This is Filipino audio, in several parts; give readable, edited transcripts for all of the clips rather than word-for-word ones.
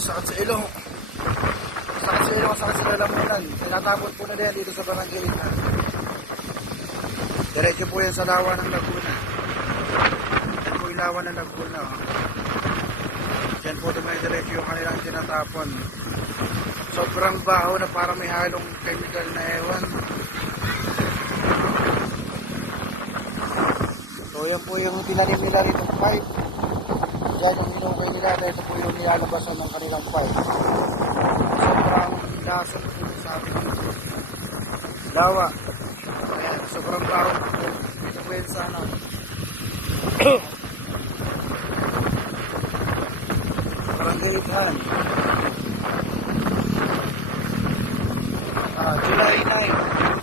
sakit sa ilong. Sakit sa ilong, sakit sa lalamunan. Tinatapon po na din dito sa Barangay Limnan. Diretso po yan sa lawa ng Laguna. Yan po yung lawa ng Laguna. Oh. Yan po diretso yung kanilang tinatapon. Sobrang baho na parang may halong chemical na ewan. So yan po yung tinanim nila rito pipe. Yan yung hinukay nila. Ito po yung nilalabasan ng kanilang pipe. Sobrang lasong po sa ating lawa. Ayan, sobrang baho po. Ito po yun sa ano. Barangay Limnan. July 9,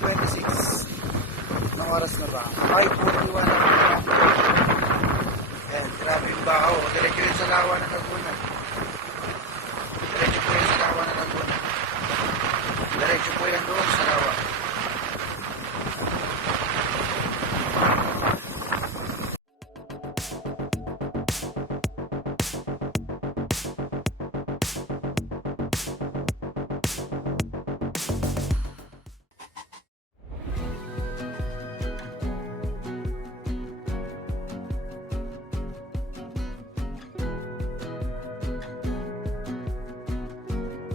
2026. Anong oras na ba? 5:41 na.